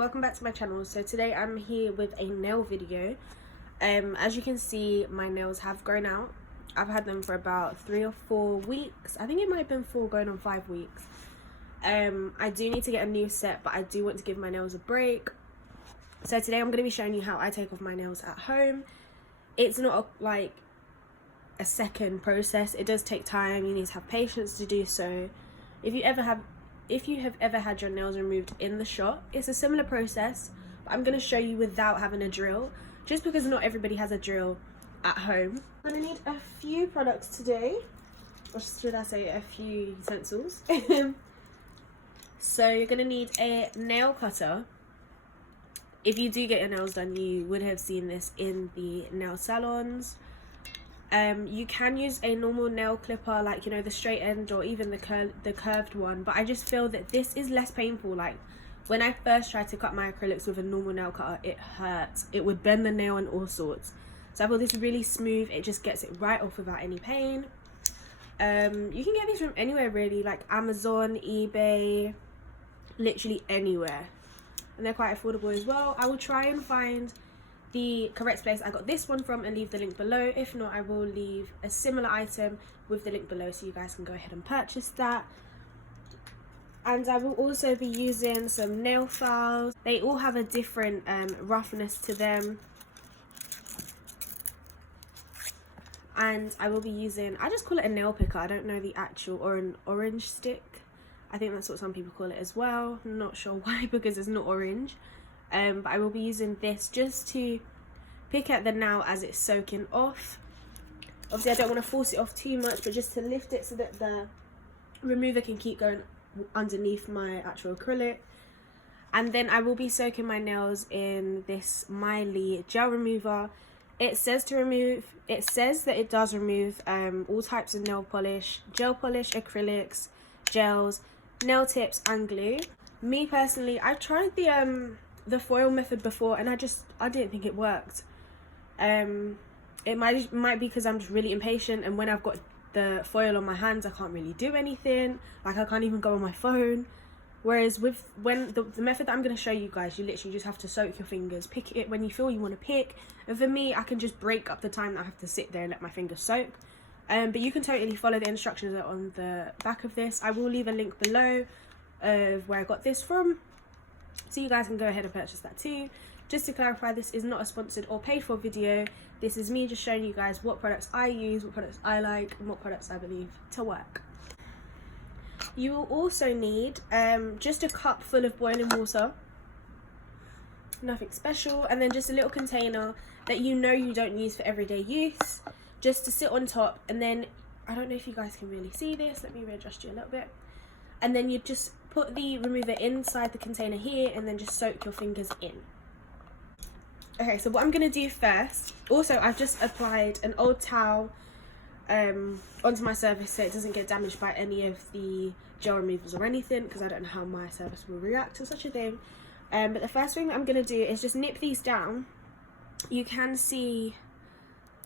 welcome back to my channel. So today I'm here with a nail video. As you can see, my nails have grown out. I've had them for about 3 or 4 weeks. I think it might have been 4 going on 5 weeks. I do need to get a new set, but I do want to give my nails a break. So today I'm going to be showing you how I take off my nails at home. It's not like a second process. It does take time. You need to have patience to do so. If you have ever had your nails removed in the shop, it's a similar process, but I'm going to show you without having a drill, just because not everybody has a drill at home. I'm going to need a few products today, or should I say a few utensils. So you're going to need a nail cutter. If you do get your nails done, you would have seen this in the nail salons. You can use a normal nail clipper, like, you know, the straight end or even the curved one, but I just feel that this is less painful. Like, when I first tried to cut my acrylics with a normal nail cutter, it hurts. It would bend the nail and all sorts. So I feel this is really smooth. It just gets it right off without any pain. You can get these from anywhere really, like Amazon, eBay, literally anywhere, and they're quite affordable as well. I will try and find the correct place I got this one from and leave the link below. If not, I will leave a similar item with the link below so you guys can go ahead and purchase that. And I will also be using some nail files. They all have a different roughness to them. And I will be using, I just call it a nail picker, I don't know the actual, or an orange stick. I think that's what some people call it as well. I'm not sure why, because it's not orange. But I will be using this just to pick at the nail as it's soaking off. Obviously I don't want to force it off too much, but just to lift it so that the remover can keep going underneath my actual acrylic. And then I will be soaking my nails in this Miley gel remover. It says that it does remove all types of nail polish, gel polish, acrylics, gels, nail tips and glue. Me personally, I've tried the foil method before and I didn't think it worked. It might be because I'm just really impatient, and when I've got the foil on my hands I can't really do anything. Like, I can't even go on my phone. Whereas when the method that I'm going to show you guys, you literally just have to soak your fingers, pick it when you feel you want to pick. And for me, I can just break up the time that I have to sit there and let my fingers soak. But you can totally follow the instructions that are on the back of this. I will leave a link below of where I got this from, so you guys can go ahead and purchase that too. Just to clarify, this is not a sponsored or paid for video. This is me just showing you guys what products I use, what products I like, and what products I believe to work. You will also need just a cup full of boiling water, nothing special, and then just a little container that you know you don't use for everyday use, just to sit on top. And then, I don't know if you guys can really see this, let me readjust you a little bit. And then you just put the remover inside the container here and then just soak your fingers in. Okay, so what I'm going to do first, also I've just applied an old towel onto my surface so it doesn't get damaged by any of the gel removers or anything, because I don't know how my surface will react to such a thing. But the first thing that I'm going to do is just nip these down. You can see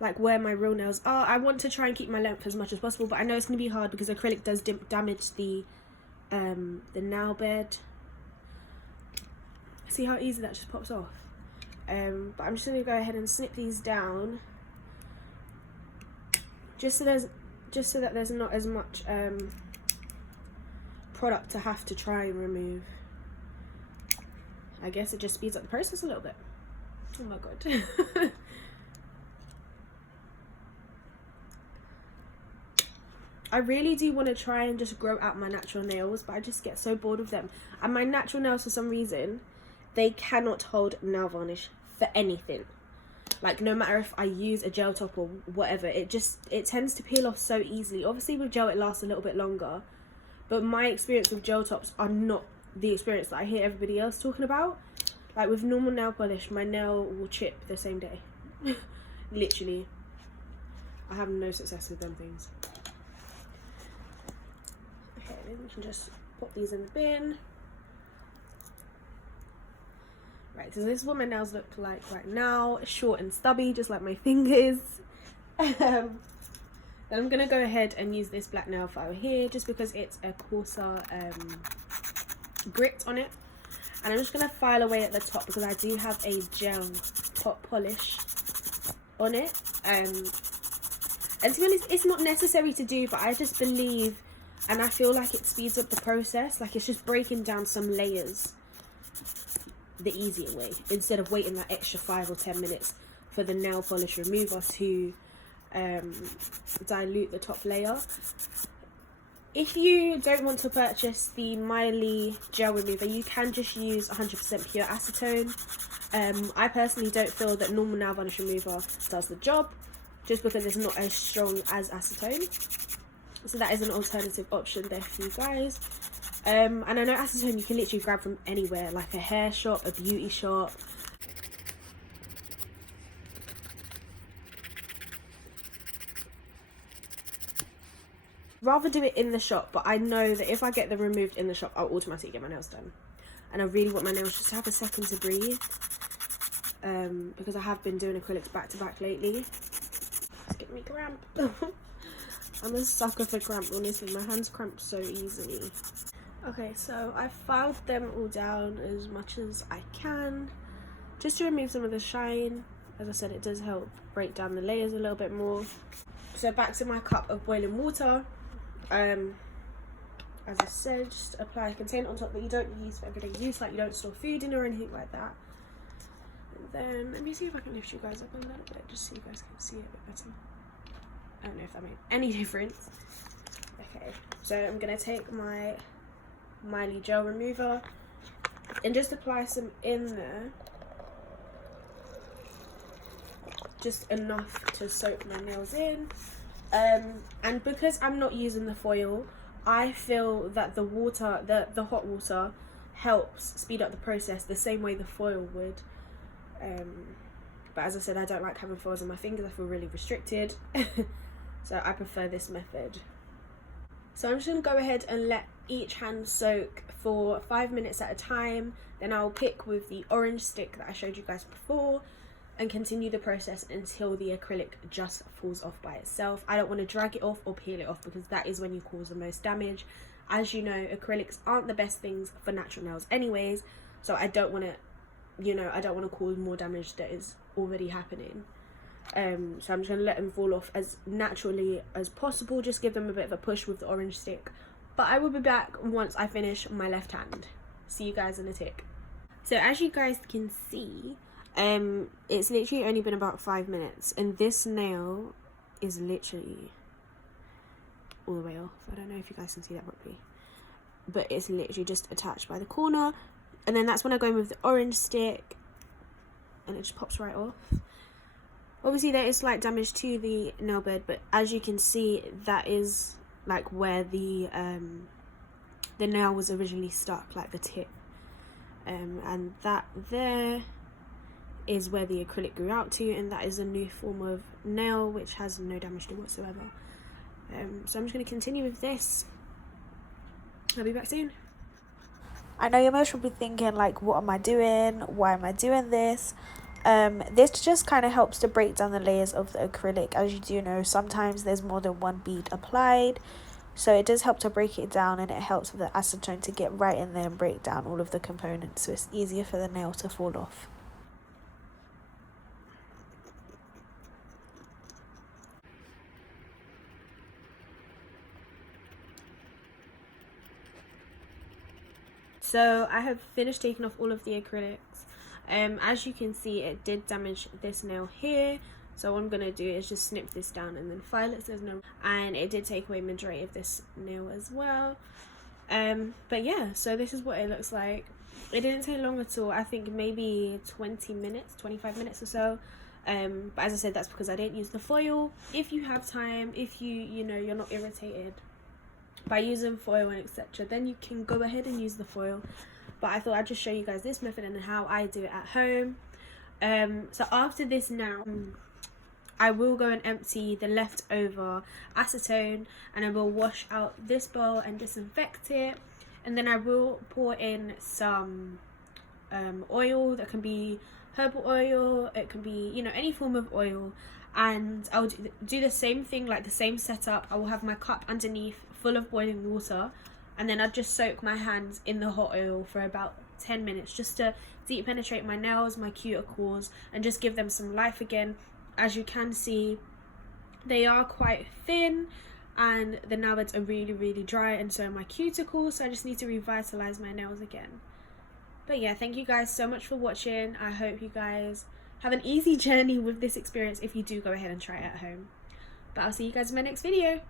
like where my real nails are. I want to try and keep my length as much as possible, but I know it's going to be hard because acrylic does damage the nail bed. See how easy that just pops off. But I'm just going to go ahead and snip these down, just so that there's not as much product to have to try and remove. I guess it just speeds up the process a little bit. Oh my god. I really do want to try and just grow out my natural nails, but I just get so bored of them. And my natural nails, for some reason, they cannot hold nail varnish for anything. Like, no matter if I use a gel top or whatever, it tends to peel off so easily. Obviously with gel it lasts a little bit longer, but my experience with gel tops are not the experience that I hear everybody else talking about. Like, with normal nail polish, my nail will chip the same day. Literally. I have no success with them things. Okay, then we can just pop these in the bin. Right, so this is what my nails look like right now. Short and stubby, just like my fingers. Then I'm going to go ahead and use this black nail file here, just because it's a coarser grit on it. And I'm just going to file away at the top because I do have a gel top polish on it. And to be honest, it's not necessary to do, but I just believe and I feel like it speeds up the process. Like, it's just breaking down some layers the easier way, instead of waiting that extra 5 or 10 minutes for the nail polish remover to dilute the top layer. If you don't want to purchase the Miley gel remover, you can just use 100% pure acetone. I personally don't feel that normal nail varnish remover does the job, just because it's not as strong as acetone. So that is an alternative option there for you guys. And I know acetone you can literally grab from anywhere, like a hair shop, a beauty shop. Rather do it in the shop, but I know that if I get them removed in the shop, I'll automatically get my nails done. And I really want my nails just to have a second to breathe, because I have been doing acrylics back to back lately. It's getting me cramp. I'm a sucker for cramp, honestly. My hands cramp so easily. Okay, so I filed them all down as much as I can, just to remove some of the shine. As I said, it does help break down the layers a little bit more. So back to my cup of boiling water. As I said, just apply a container on top that you don't use for everyday use, like you don't store food in or anything like that. And then let me see if I can lift you guys up a little bit, just so you guys can see it a bit better. I don't know if that made any difference. Okay, so I'm gonna take my Miley gel remover and just apply some in there, just enough to soak my nails in. And because I'm not using the foil, I feel that the water, the hot water, helps speed up the process the same way the foil would. But as I said, I don't like having foils on my fingers. I feel really restricted. So I prefer this method. So I'm just going to go ahead and let each hand soak for 5 minutes at a time. Then I'll pick with the orange stick that I showed you guys before and continue the process until the acrylic just falls off by itself. I don't want to drag it off or peel it off, because that is when you cause the most damage. As you know, acrylics aren't the best things for natural nails anyways, so I don't want to, you know, I don't want to cause more damage that is already happening. So I'm just going to let them fall off as naturally as possible. Just give them a bit of a push with the orange stick. But I will be back once I finish my left hand. See you guys in a tick. So as you guys can see, it's literally only been about 5 minutes, and this nail is literally all the way off. I don't know if you guys can see that properly, but it's literally just attached by the corner. And then that's when I go in with the orange stick and it just pops right off. Obviously there is slight damage to the nail bed, but as you can see, that is like where the nail was originally stuck, like the tip, and that there is where the acrylic grew out to, and that is a new form of nail which has no damage to whatsoever. So I'm just going to continue with this. I'll be back soon. I know you're most probably thinking, like, what am I doing? Why am I doing this? This just kind of helps to break down the layers of the acrylic. As you do know, sometimes there's more than one bead applied, so it does help to break it down, and it helps with the acetone to get right in there and break down all of the components, so it's easier for the nail to fall off. So I have finished taking off all of the acrylics. As you can see, it did damage this nail here. So what I'm going to do is just snip this down and then file it so there's no... And it did take away majority of this nail as well. But yeah, so this is what it looks like. It didn't take long at all. I think maybe 20 minutes, 25 minutes or so. But as I said, that's because I didn't use the foil. If you have time, if you know, you're not irritated by using foil and etc., then you can go ahead and use the foil. But I thought I'd just show you guys this method and how I do it at home. So after this now, I will go and empty the leftover acetone, and I will wash out this bowl and disinfect it, and then I will pour in some oil. That can be herbal oil, it can be, you know, any form of oil, and I'll do the same thing, like the same setup. I will have my cup underneath full of boiling water, and then I'd just soak my hands in the hot oil for about 10 minutes just to deep penetrate my nails, my cuticles, and just give them some life again. As you can see, they are quite thin and the nail beds are really, really dry, and so are my cuticles, so I just need to revitalize my nails again. But yeah, thank you guys so much for watching. I hope you guys have an easy journey with this experience if you do go ahead and try it at home. But I'll see you guys in my next video.